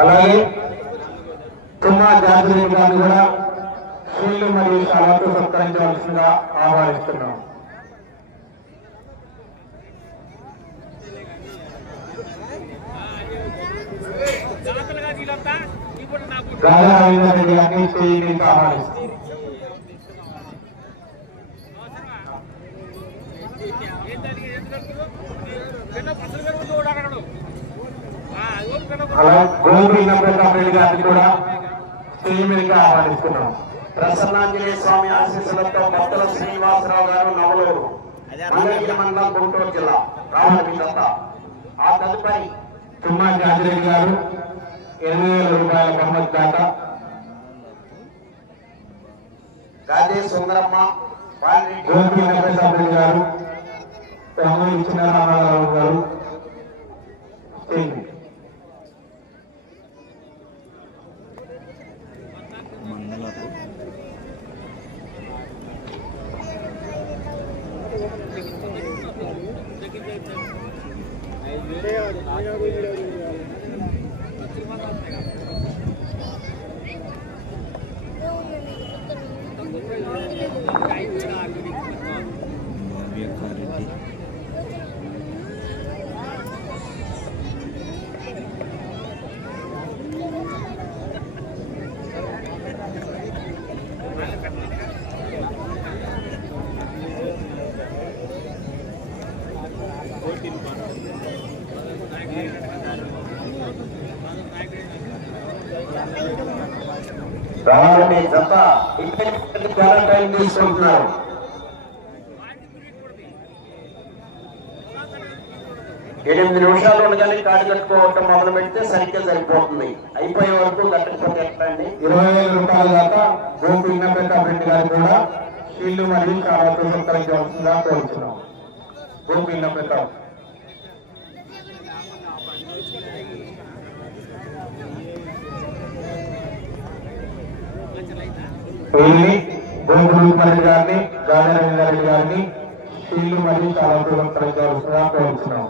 అలాగే తుమ్మా జాతీయ గారిని కూడా షీల్డ్ మరియు షాలతో సత్కరించవలసిందిగా ఆహ్వానిస్తున్నాం. రాజా రవీంద్ర రెడ్డి గారిని షీల్డ్ ఆహ్వానిస్తున్నాం. అలా గోపి ప్రతాప్ రెడ్డి గారిని కూడా స్టేజ్ మీదకి ఆహ్వానిస్తున్నాం. ప్రసన్నాంజనేయ స్వామి ఆశీస్సులతో భక్తుల శ్రీనివాసరావు గారు నవలూరు మంగళగిరి మండలం గుంటూరు జిల్లా మీదంతా ఆ తదుపరి తుమ్మా జాతిరెడ్డి గారు ఎనిమిది వేల రూపాయల బహుమతి దాత గాదే సుందరమ్మ గోపి ప్రతాప్ రెడ్డి గారు రామారావు గారు రావాలని జత ఇక్కడ చాలా తీసుకుంటున్నారు. ఎనిమిది నిమిషాలు ఉండగానే కాడి కట్టుకోవటం మొదలు పెడితే సరిగ్గా సరిపోతుంది. అయిపోయే వరకు కట్టకపోతే ఎట్లా ఇరవై వేల రూపాయల దాకా గోపి ప్రతాప్ గారు కూడా షీల్డ్ మరియు షాలతో సత్కరించవలసిందిగా కోరుతున్నాం. గోపి ప్రతాప్ వీరిని గోకులు గారిని గాజరవీంద్ర గారిని మరియు షాలతో సత్కరించవలసిందిగా కోరుతున్నాం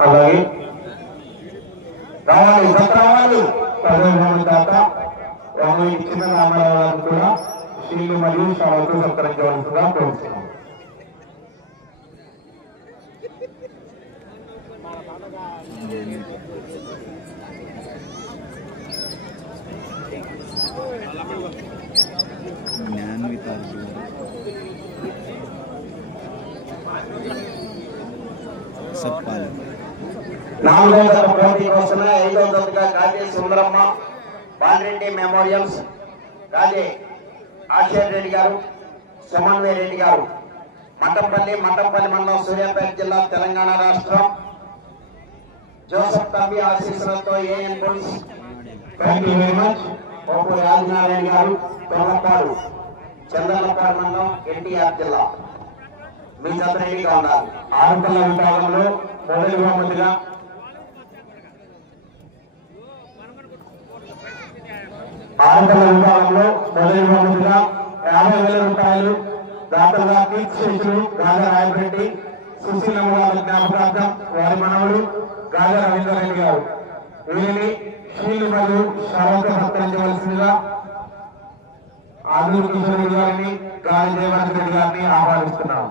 అలాగే రావాలి సత్ పదవి దాకా ఇచ్చిన రామారావు గారు కూడా షీల్డ్ మరియు షాలతో సత్కరించవలసిందిగా కోరుతున్నాం జ్ఞాన్విత అర్జున్ సత్పాలి నాలుగో జత పోటీ కోసమే ఐదో జతగా కాజే సుందరమ్మ బాలిరెడ్డి మెమోరియల్స్ కాజే ఆచార్య రెడ్డి గారు సమన్వయ రెడ్డి గారు మఠంపల్లి మఠంపల్లి మండలం సూర్యాపేట జిల్లా తెలంగాణ రాష్ట్రం. జోసఫ్ తమ్మి ఆశీస్సులతో AN police thank you very much Popu Rajanarayana garu Tollapadu Chandralapadu మండలం ఎన్టీఆర్ జిల్లా. మీ చంద్రరెడ్డిగా ఉన్నారు ఉండాలి. ఆరుపల్ల విభాగంలో మొదటి బహుమతిగా ఆరుపల్ల విభాగంలో మొదటి బహుమతిగా యాభై వేల రూపాయలు దాతలుగా కీర్తి శేషులు గాజా రాయపరెడ్డి సుశీలమ్మ గారి జ్ఞాపకార్థం వారి మనవుడు గాజా రవీంద్రరెడ్డి గారు. వీరిని షీలు మరియు షాలతో సత్కరించవలసిందిగా ఆధునిక కిషోర్ గారిని గాలి జయవర్ధన్ రెడ్డి గారిని ఆహ్వానిస్తున్నాము.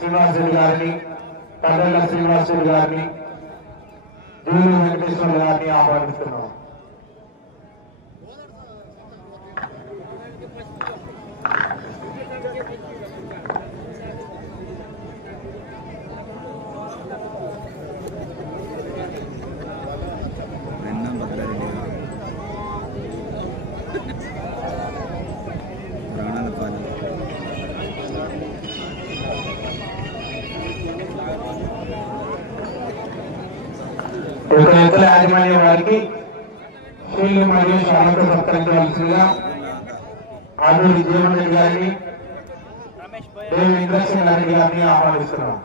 శ్రీనివాసులు గారిని పల్లెల శ్రీనివాసులు గారిని జూలు వెంకటేశ్వర గారిని ఆహ్వానిస్తున్నాం. యాజమాన్య వారికి శీలు మరియు శాలతో సత్కరించవలసిందిగా ఆదూరి జీవన్ రెడ్డి గారిని దేవి ఇంద్రసింగ్ రెడ్డి గారిని ఆహ్వానిస్తున్నాం.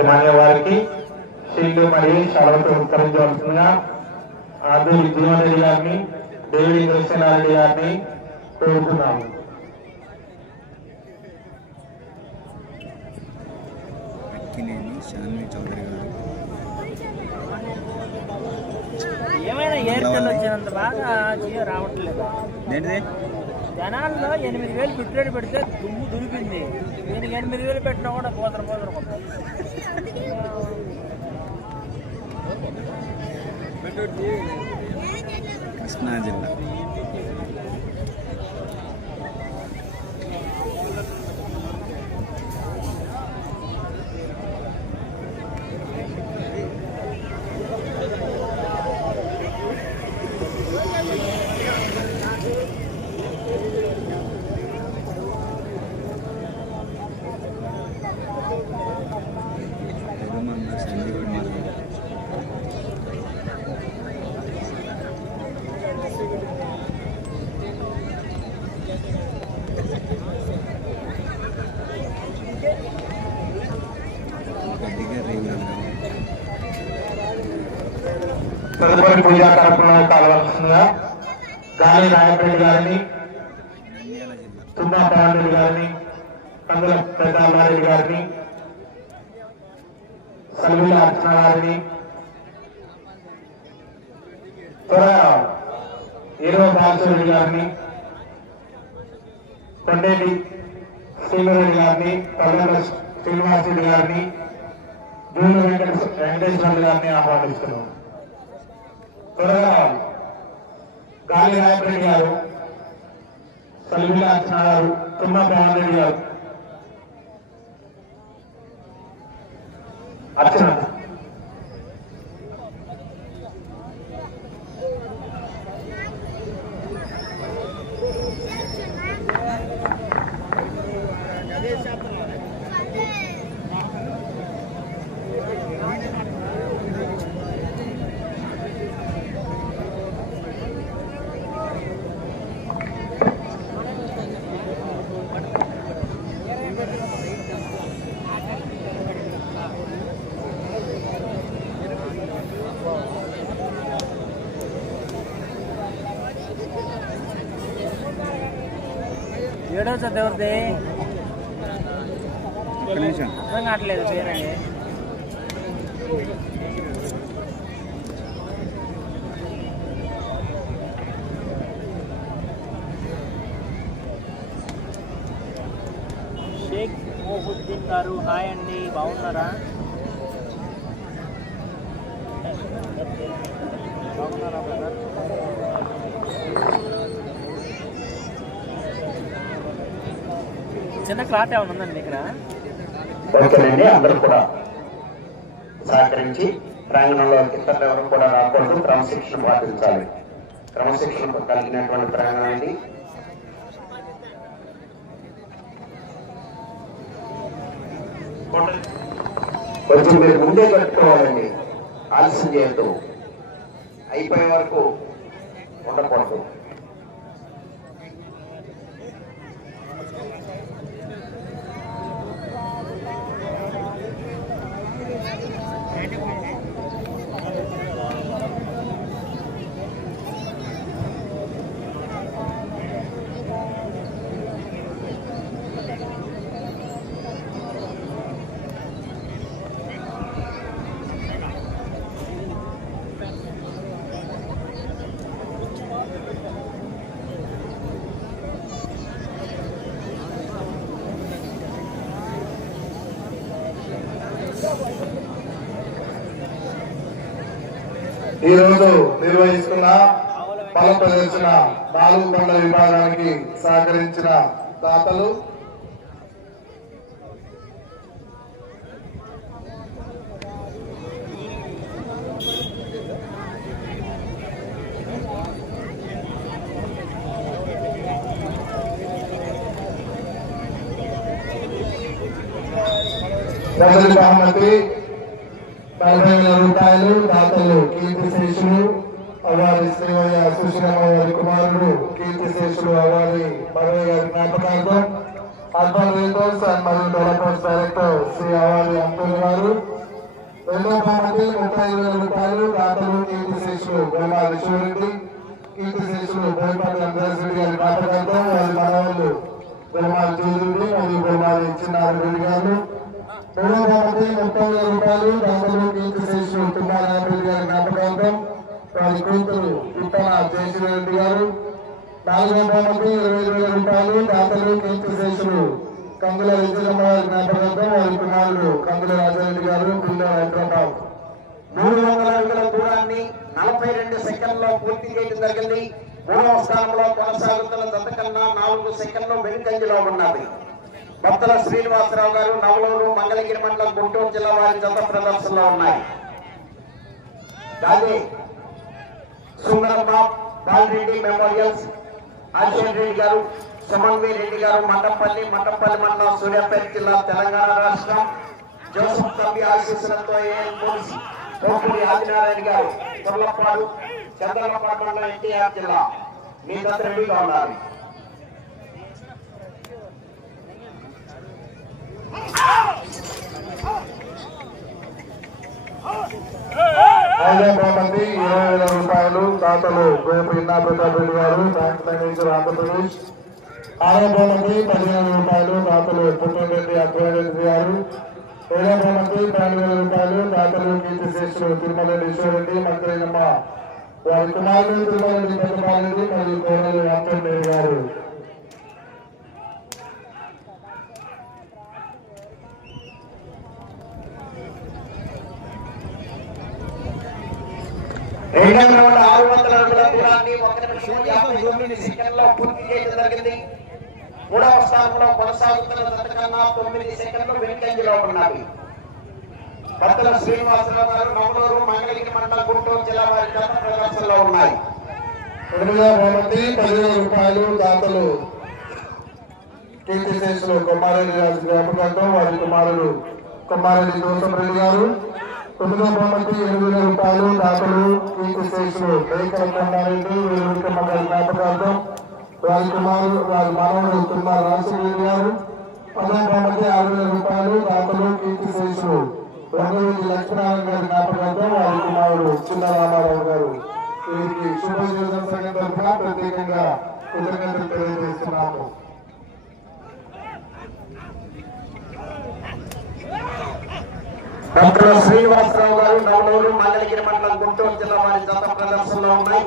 యాజమాన్యం వారికి శీలు మరియు శాలతో సత్కరించవలసిందిగా ఆదూరి జీవన్ రెడ్డి గారిని దేవి ఇంద్రసింగ్ రెడ్డి గారిని కోరుతున్నాము. అక్కినేని శాన్వి చౌదరి గారు. ఏమైనా ఏర్టెల్ వచ్చినంత బాగా జియో రావట్లేదు. ఏంటిది? జనాల్లో ఎనిమిది వేలు పెట్టుబడి పెడితే దుమ్ము దులిపింది. దీనికి ఎనిమిది వేలు పెట్టినా కూడా పోతర పోతర కృష్ణా జిల్లా. తదుపరి పూజా కార్యక్రమంలో కావాల్సిందిగా గాలి రాయపరెడ్డి గారిని నంద్యాల జిల్లా తుమ్మా పవన్ గారిని కందుల పెద్ద గారిని సల్వీల అర్చన గారిని. త్వరగా ఏరో బాలసూరి గారిని కొండేటి శ్రీనిరెడ్డి గారిని పల్లెల శ్రీనివాస్ గారిని జూను వెంకట వెంకటేశ్వర గారిని ఆహ్వానిస్తున్నాం. త్వరగా గాలి రాయపరెడ్డి గారు సల్వీల అర్చన గారు తుమ్మ పవన్ రెడ్డి గారు. చదివితే ఒక్క నిమిషం అర్థం కావట్లేదు పేరండి షేక్ మోహుద్దీన్ గారు హాయ్ అండి బాగున్నారా బాగున్నారా బ్రదర్ చిన్న క్లాట్ ఏమైనా ఉందండి ఇక్కడ? ఓకేనండి అందరూ కూడా సహకరించి ప్రాంగణంలో ఇతరులు ఎవరు కూడా రాకూడదు. క్రమశిక్షణ పాటించాలి. క్రమశిక్షణ కలిగినటువంటి ప్రాంగణం ఇది. కొంచెం మీరు ముందే కట్టుకోవాలండి ఆలస్యం చేయొద్దు. అయిపోయే వరకు ఉండకూడదు. ఈ రోజు నిర్వహిస్తున్న బల ప్రదర్శన నాలుగు పండ్ల విభాగానికి సహకరించిన దాతలు. మొదటి బహుమతి నలభై వేల అమ్మాయిలు తాతలు కీర్తి శేషులు అవారి శ్రీమయ్య సుశీలమ్మ వారి కుమారుడు కీర్తి శేషులు అవారి మరవై గారి జ్ఞాపకార్థం అర్బన్ రీటర్స్ అండ్ మరియు development director Shri Avari uncle garu. రెండో బహుమతి ముప్పై వేల రూపాయలు తాతలు కీర్తి శేషులు గోమా విశ్వరెడ్డి కీర్తి శేషులు బోయపాటి అంబేద్కర్ గారి జ్ఞాపకార్థం వారి మనవాళ్ళు గోమాలి జోజుడి మరియు గోమాలి చిన్నారెడ్డి గారు. మూడో బహుమతి ముప్పై వేల రూపాయలు దాతలు కీర్తి శేషులు తుమ్మల రామరెడ్డి గారి జ్ఞాపకార్థం వారి కూతురు తిప్పన జయశ్రీరెడ్డి గారు నాలుగో బహుమతి ఇరవై ఐదు వేల రూపాయలు దాతలు కీర్తి శేషులు కందుల విజయమ్మ వారి జ్ఞాపకార్థం వారి కుమారుడు కందుల రాజారెడ్డి గారు పిల్ల హైదరాబాద్. మూడు వందల అడుగుల దూరాన్ని నలభై రెండు సెకండ్లో పూర్తి చేయడం జరిగింది. మూడవ స్థానంలో కొనసాగుతున్న దత్తకన్నా నాలుగు సెకండ్లు వెనుకంజలో ఉన్నది. భక్తుల శ్రీనివాసరావు గారు నవలూరు మంగళగిరి మండలం గుంటూరు జిల్లా వారి జత ప్రదర్శనలో ఉన్నాయి. అదే సుందరమ్మ బాలరెడ్డి మెమోరియల్స్ అర్జున్ రెడ్డి గారు సుమన్వీ రెడ్డి గారు మండపల్లి మండపల్లి మండలం సూర్యాపేట జిల్లా తెలంగాణ రాష్ట్రం. జోసఫ్ తమ్మి ఆశీస్సులతో ఏఎన్ పోలీస్ కోపూరి ఆదినారాయణ గారు తుర్లపాడు చంద్రలపాడు మండలం ఎన్టీఆర్ జిల్లా. మీ దగ్గర రెడీగా ఉండాలి. ఐదో బహుమతి ఇరవై వేల రూపాయలు దాతలు గోపు ఇన్నా గారు బ్యాంక్ మేనేజర్ ఆంధ్రప్రదేశ్. ఆరో పదిహేను రూపాయలు దాతలు పుట్టినరెడ్డి అక్బరెడ్డి గారు. ఏడో పన్నెండు వేల రూపాయలు దాతలు కీర్తి శేషులు తిరుమల ఈశ్వరెడ్డి మంత్రి వారి కుమారుడు తిరుమల పెద్దపాలరెడ్డి మరియు కోడలు వెంకటరెడ్డి గారు. రెండవ రౌండ్ ఆరు వందల అడుగుల దూరాన్ని ఒక నిమిషం యాభై తొమ్మిది సెకండ్లో పూర్తి చేయడం జరిగింది. మూడవ స్థానంలో కొనసాగుతున్న తొమ్మిది సెకండ్లు వెనుకంజలో ఉన్నవి భక్తుల శ్రీనివాసరావు గారు నవలూరు మంగళగిరి మండలం గుంటూరు జిల్లా వారి జత ప్రదర్శనలో ఉన్నాయి. ఎనిమిదవ బహుమతి పదివేల రూపాయలు దాతలు కీర్తి శేషులు రాజు వారి కుమారుడు కొమ్మారెడ్డి జోసఫ్ రెడ్డి గారు. తొమ్మిదవ బహుమతి ఎనిమిది వేల రూపాయలు దాతలు కీర్తి శేషులు మేకల కొమ్మారెడ్డి వీరుడికమ్మ జ్ఞాపకార్థం వారి కుమారు వారి మానవుడు కుమార్ రాజశేఖర్ గారు పదవ బహుమతి ఆరు వేల రూపాయలు దాతలు కీర్తి శేషులు రంగవల్లి లక్ష్మీనారాయణ గారి జ్ఞాపకార్థం వారి కుమారుడు చిన్న రామారావు గారు వీరికి శుభోదయం సంఘం తరఫున ప్రత్యేకంగా కృతజ్ఞతలు తెలియజేస్తున్నాము. డాక్టర్ శ్రీనివాసరావు గారు నవలూరు మంగళగిరి మండలం గుంటూరు జిల్లా వారి జత ప్రదర్శనలో ఉన్నాయి.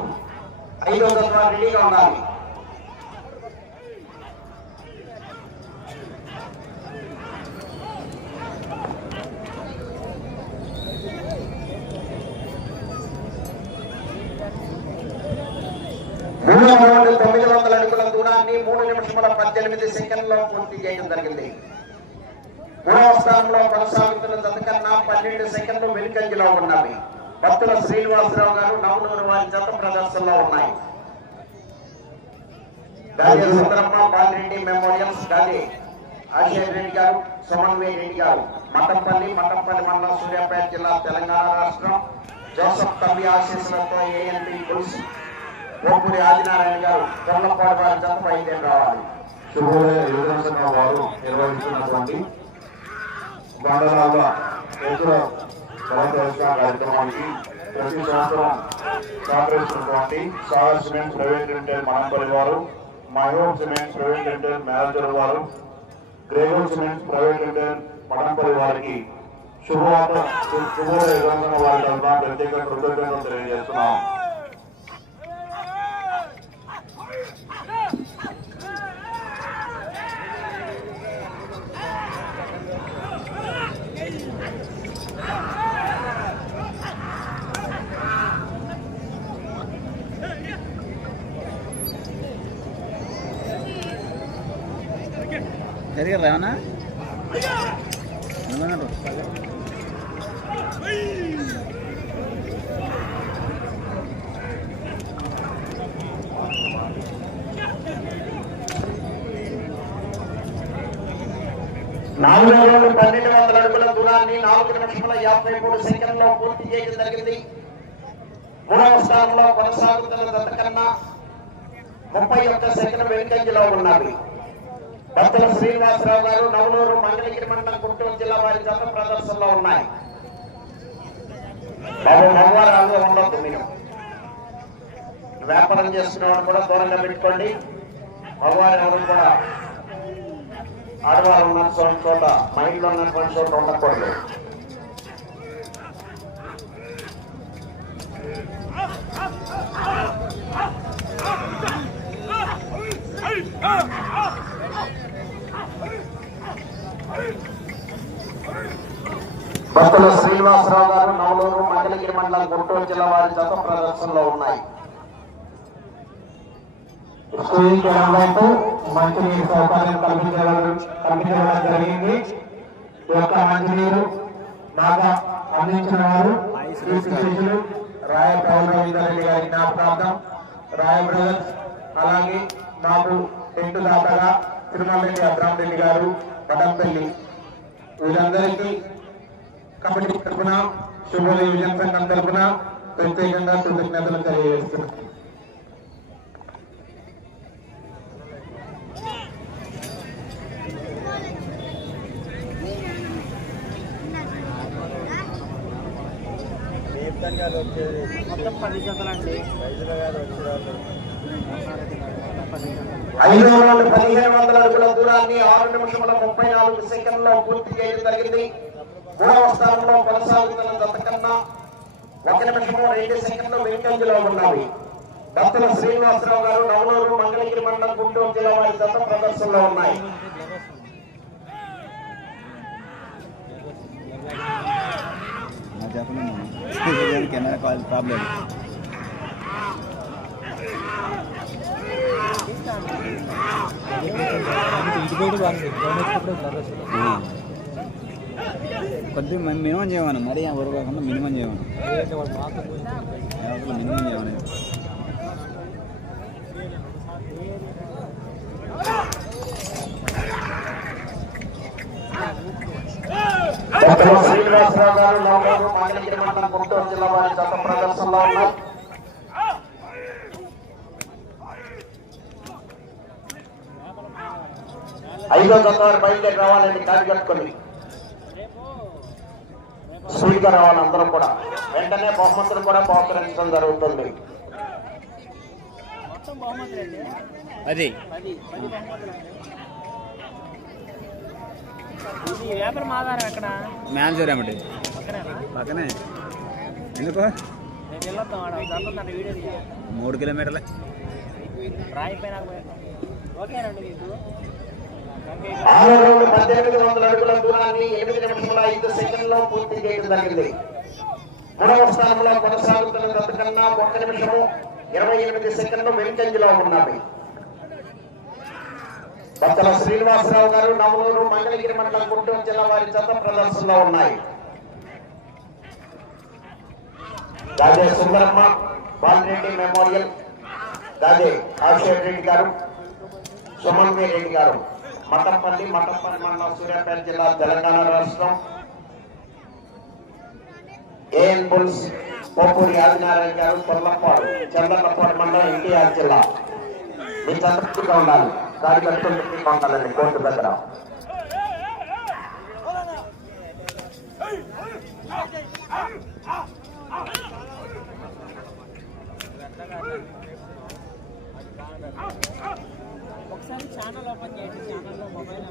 ఐదో దశ రెడీగా ఉండాలి. మూడు రౌండ్ తొమ్మిది వందల అడుగుల దూరాన్ని మూడు నిమిషముల పద్దెనిమిది సెకండ్లో పూర్తి చేయడం జరిగింది. మూడవ స్థానంలో కొనసాగుతున్న దతకన్నా పన్నెండు సెకండ్లు వెనుకంజలో ఉన్నవి. భక్తుల శ్రీనివాసరావు గారు నవనూరు వారి జత ప్రదర్శనలో ఉన్నాయి. గాలి సుందరమ్మ బాలిరెడ్డి మెమోరియల్స్ గాలి ఆశయ్ రెడ్డి గారు సమన్వయ రెడ్డి గారు. మఠంపల్లి మఠంపల్లి మండలం సూర్యాపేట జిల్లా తెలంగాణ రాష్ట్రం. జోసఫ్ తమ్మి ఆశీస్సులతో ఏఎన్పి గుల్స్ ఓపూరి ఆదినారాయణ గారు కొల్లపాడు వారి జత బయలుదేరి రావాలి. శుభోదయ యువజన సంఘం వారు నిర్వహిస్తున్నటువంటి మండలాల రైతుల కార్యక్రమానికి ప్రతి సంవత్సరం సహకరిస్తున్నటువంటి Sagar cement private limited Manampalli వారు మహోబ్ సిమెంట్ ప్రైవేట్ లిమిటెడ్ మేనేజర్ వారు గ్రేగోల్ సిమెంట్ ప్రైవేట్ లిమిటెడ్ మడంపల్లి వారికి శుభవార్త శుభోదయ వారి తరఫున ప్రత్యేక కృతజ్ఞతలు తెలియజేస్తున్నాం. ఏమన్నా నాలుగు రోజులు పన్నెండు వందల అడుగుల దూరాన్ని నాలుగు నిమిషముల యాభై మూడు సెకండ్లో పూర్తి చేయడం జరిగింది. మూడవ స్థానంలో కొనసాగుతున్న దత్తకన్నా ముప్పై ఒక్క సెకండ్ వెనుకంజలో ఉన్నది భక్తుల శ్రీనివాసరావు గారు నవలూరు మంగళగిరి మండలం గుంటూరు జిల్లా వారి జత ప్రదర్శనలో ఉన్నాయి బాబు మగవారాలు ఉండొద్దు మీరు వ్యాపారం చేస్తున్న కూడా దూరంగా పెట్టుకోండి మగవారు ఎవరు కూడా ఆడవారు ఉన్న చోట మహిళలు ఉన్నటువంటి చోట ఉండకూడదు భక్తుల శ్రీనివాసరావు గారు నవలూరు మంగళగిరి మండలం గుంటూరు జిల్లా వారి జత ప్రదర్శనలో ఉన్నాయి. మంచినీరు సౌకర్యం కల్పించడం కల్పించడం జరిగింది. ఈ యొక్క మంచినీరు బాగా అందించిన వారు శిష్యులు రాయ పౌర రవీంద్రెడ్డి గారి జ్ఞాపకార్థం. రాయ బ్రదర్స్ అలాగే నాకు టెంట్ దాతగా తిరుమల రెడ్డి అబ్రామ్ రెడ్డి గారు పడంపల్లి వీళ్ళందరికీ కమిటీ తరఫున శుభోదయ విజయం సంఘం తరఫున ప్రత్యేకంగా కృతజ్ఞతలు తెలియజేస్తున్నాం. మొత్తం పది జతలండి. ఐదు వందల పదిహేను వందల అడుగుల దూరాన్ని ఆరు నిమిషముల ముప్పై నాలుగు సెకండ్లో పూర్తి చేయడం జరిగింది. మూడవ స్థానంలో కొనసాగుతున్న గతకన్నా ఒక నిమిషము రెండు సెకండ్లు వెనుకంజలో ఉన్నవి భక్తుల శ్రీనివాసరావు గారు నవలూరు మంగళగిరి మండలం గుంటూరు జిల్లా వారి జత ప్రదర్శనలో ఉన్నాయి. కెమెరా క్వాలిటీ ప్రాబ్లం కొద్దిగా మినిమం చేయమను. మరీ ఎవరు కాకుండా మినిమం చేయమను. మినిమం చేయమని శ్రీనివాసరావు గారు నవలూరు మంగళగిరి మండలం గుంటూరు జిల్లా వారి గత ప్రదర్శనలో ఉన్నాయి ఐదో జత వారు బయలుదేరి రావాలండి కాడి కట్టుకొని స్పీడ్గా రావాలి అందరూ కూడా. వెంటనే బహుమతులు కూడా బహుకరించడం జరుగుతుంది. అది మేనేజర్ ఏమిటి పక్కనే. ఎందుకు? మూడు కిలోమీటర్లే. రాయి ఆరు రోజులు పద్దెనిమిది వందల అడుగుల దూరాన్ని ఎనిమిది నిమిషముల ఐదు సెకండ్లో పూర్తి చేయడం జరిగింది. మూడవ స్థానంలో కొనసాగుతున్న గత కన్నా ఒక నిమిషము ఇరవై ఎనిమిది సెకండ్లు వెనుకంజలో ఉన్నవి. భక్తుల శ్రీనివాసరావు గారు నవలూరు మంగళగిరి మండలం గుంటూరు జిల్లా వారి జత ప్రదర్శనలో ఉన్నాయి. రాజే సుందరమ్మ బాలరెడ్డి మెమోరియల్ రాజే ఆశేష్ రెడ్డి గారు సుమన్ రెడ్డి గారు. మటపల్లి మటపల్లి మండలం సూర్యాపేట జిల్లా తెలంగాణ రాష్ట్రం ఏఎన్ బుల్స్ పోపూరి ఆదినారాయణ గారు కొల్లపాడు చంద్రపాడు మండలం ఎన్టీఆర్ జిల్లా మీ సంతృప్తిగా ఉండాలి కార్యకర్తలు ఉండాలండి కోర్టు దగ్గర Hey! ఛానల్ ఓపెన్ చేయండి. ఛానల్లో మొబైల్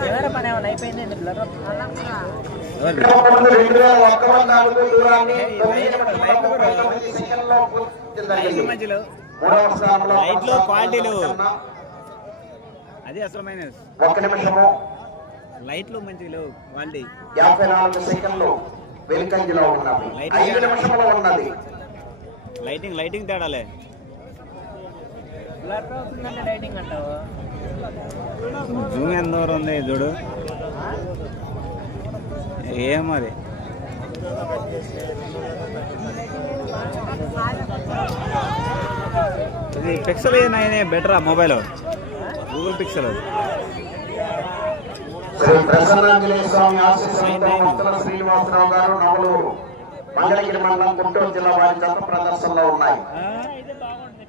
కెమెరా పని ఏమైనా అయిపోయింది బ్లర్ రెండు వేల ఒక్క వంద దూరాన్ని మూడవ స్థానంలో క్వాలిటీలు. అది అసలు మైనస్ ఒక నిమిషము. లైట్లు మంచిగా లేవు క్వాలిటీ. యాభై నాలుగు సెకండ్లు ఐదు నిమిషంలో ఉన్నది. లైటింగ్ లైటింగ్ తేడాలే. లైటింగ్ అంటావు? జూమ్ ఎంత ఉంది చూడు. ఏం మరి? ఇది పిక్సెల్ నైన్ బెటరా mobile Google pixel Shri Prasannanjaneya Swami ఆశీస్సులతో ముత్తల శ్రీనివాసరావు గారు నవలూరు మంగళగిరి మండలం గుంటూరు జిల్లా వారి జత ప్రదర్శనలో ఉన్నాయి. బాగుంటుంది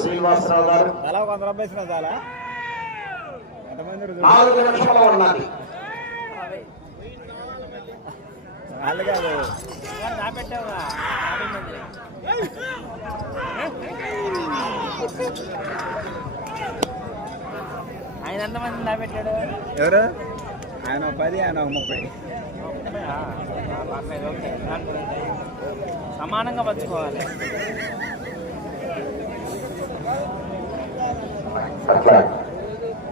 శ్రీనివాసరావు గారు. చాలా వంద రూపాయలు ఇచ్చిన చాలా. నాలుగు నిమిషంలో ఉన్నది. వాళ్ళు కాదు. ఆయన ఎంతమంది దాపెట్టాడు? ఎవరు? ఆయన ఒక పది ఆయన ఒక ముప్పై. సమానంగా పంచుకోవాలి.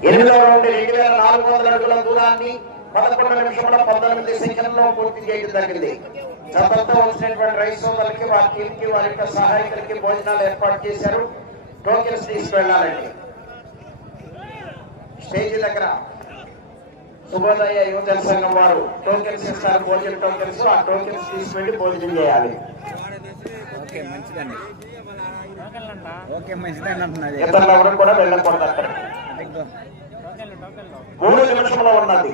ఎనిమిదవ రౌండ్ రెండు వేల నాలుగు వందల అడుగుల దూరాన్ని పదకొండు నిమిషంలో పంతొమ్మిది సెకండ్లో పూర్తి చేయడం జరిగింది. జతంతో వచ్చినటువంటి రైతు సోదరులకి వారి టీంకి వారి యొక్క సహాయకులకి భోజనాలు ఏర్పాటు చేశారు. టోకెన్స్ తీసుకువెళ్ళాలండి స్టేజ్ దగ్గర శుభోదయ యువజన సంఘం వారు టోకెన్స్ ఇస్తారు భోజన టోకెన్స్. ఆ టోకెన్స్ తీసుకెళ్ళి భోజనం చేయాలి. ఓకే మంచిదండి. టోకెన్లంట ఓకే మంచిదండి అంటున్నది ఇతరులు ఎవరు కూడా వెళ్ళకూడదు అక్కడ. మూడు నిమిషంలో ఉన్నది.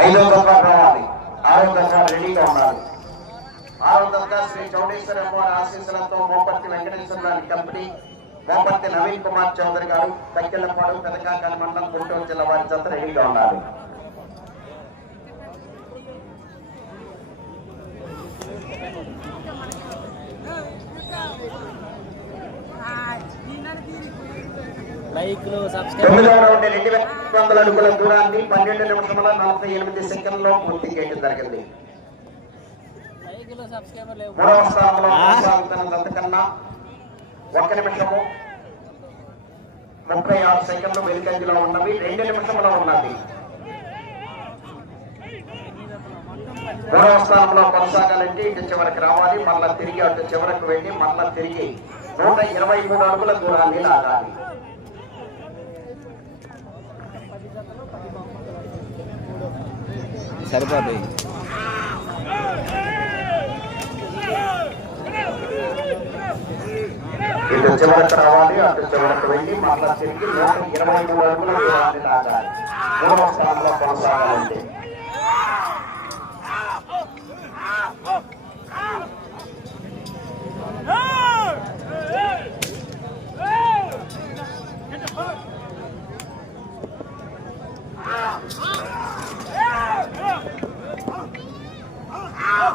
ఐదో దఫా రావాలి ఆరో దఫా రెడీగా ఉండాలి ఆరో దఫా శ్రీ చౌడేశ్వర అమ్మవారి ఆశీస్సులతో మోపర్తి వెంకటేశ్వర కంపెనీ మోపర్తి నవీన్ కుమార్ చౌదరి గారు తక్కెళ్ళపాడు పెదకాకాల మండలం గుంటూరు జిల్లా వారి జత రెడీగా ఉండాలి లైక్లు సబ్స్క్రైబ్ తొమ్మిదవ రౌండ్ రెండు వేల వందల అడుగుల దూరాన్ని పన్నెండు నిమిషముల నలభై ఎనిమిది సెకండ్లో పూర్తి చేయడం జరిగింది. మూడవ స్థానంలో కొనసాగుతున్న జత కన్నా ఒక నిమిషము ముప్పై ఆరు సెకండ్లు వెనుకంజలో ఉన్నవి రెండు నిమిషంలో ఉన్నది. మూడవ స్థానంలో కొనసాగాలంటే ఇటు చివరికి రావాలి మళ్ళా తిరిగి అటు చివరకు వెళ్ళి మళ్ళా తిరిగి నూట ఇరవై మూడు అడుగుల దూరాన్ని లాగాలి. సరిపోతాయి ఇటు చివరకు రావాలి అటు చివరకు వెళ్ళి మళ్ళా తిరిగి నూట ఇరవై మూడు అడుగుల దూరాన్ని తాకాలి మూడవ స్థానంలో కొనసాగాలంటే.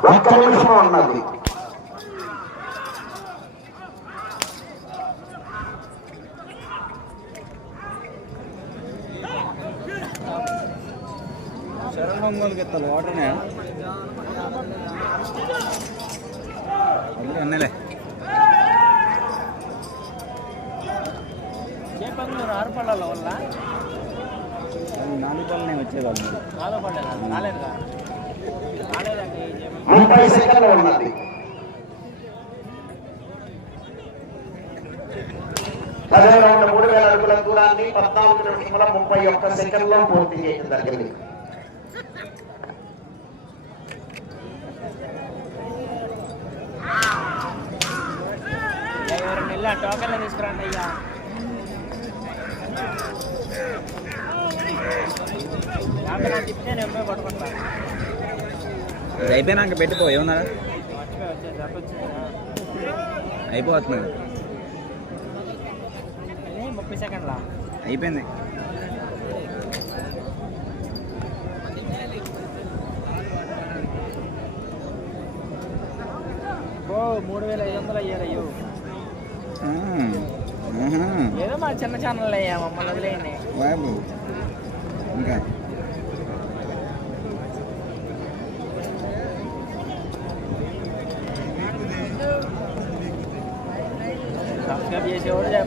ఒక్క నిమిషం ఉన్నది. శరణ్ ఒంగోలుకి ఎత్తాలి వాటర్నే అన్నలే చేపంగులు ఆరు పళ్ళ వల్ల నాలుగు పళ్ళనే వచ్చేవాళ్ళు నాలుగు ఈ చేప ముప్పై సెకండ్లు ఉన్నది పదే రౌండ్ మూడు వేల అడుగుల దూరాన్ని పద్నాలుగు నిమిషముల ముప్పై ఒక్క సెకండ్లో పూర్తి చేయడం జరిగింది. ఎవరు తీసుకురండి అయ్యా యాభై నేను ఎనభై ఇది అయిపోయినాక పెట్టిపో ఏమన్నారా? ఇది ముప్పై సెకండ్లా అయిపోయింది. మూడు వేల ఐదు వందలు అయ్యారు అయ్యో. ఏదో మా చిన్న ఛానల్ అయ్యా మమ్మల్ని వదిలేయండి. బాబు. ఇంకా.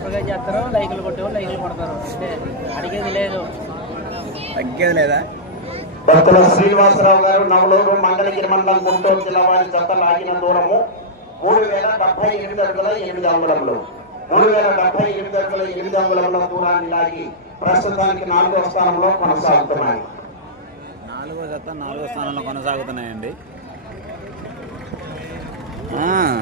సబ్స్క్రైబ్ చేస్తారు లైకులు కొట్టేవాళ్ళు లైకులు కొడతారు. అంటే అడిగేది లేదు. తగ్గేది లేదా? భక్తుల శ్రీనివాసరావు గారు నవలూరు మంగళగిరి మండలం గుంటూరు జిల్లా వారి జత లాగిన దూరము మూడు వేల డెబ్బై ఎనిమిది అడుగుల ఎనిమిది అంగుళములు. మూడు వేల డెబ్బై ఎనిమిది అడుగుల ఎనిమిది అంగుళముల దూరాన్ని లాగి ప్రస్తుతానికి నాలుగో స్థానంలో కొనసాగుతున్నాయి. నాలుగో జత నాలుగో స్థానంలో కొనసాగుతున్నాయండి. ఆ,